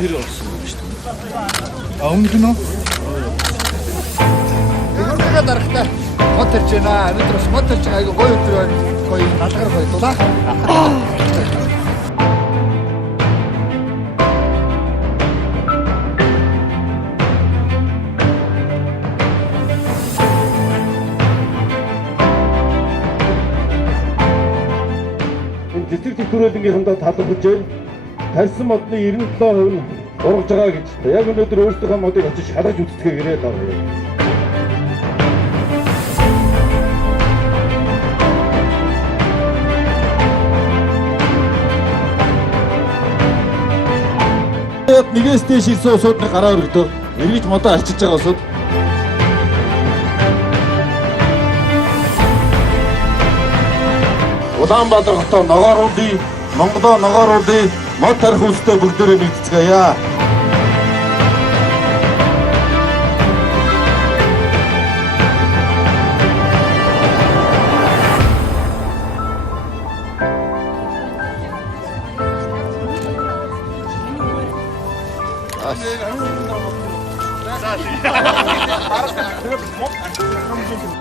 тэр орсон юм шүү дээ. Өмнөх нь Тэгвэл дарахтаа мод ирж байна. Өнөөдрөөс мод ирж байгаа айгу гоё өдөр байна. Гоё налгаар гоё дулаа. Цэцэг тэтгэврийн талбарж байна. Тарьсан модны 97% нь ургаж байгаа гэж. Яг өнөөдөр өөрсдийнхөө модыг очиж шалгаж үздэгэ гэрээд байгаа юм. Нэгээс дээш ирсэн усууд гараа өргөдөг. Эргэж модоо арчиж байгаа усууд. Улаанбаатар хотоо ногооруудын, Монголоо ногооруудын мод тарих үйлстэй бүгдээрээ нэгдэцгээе. За.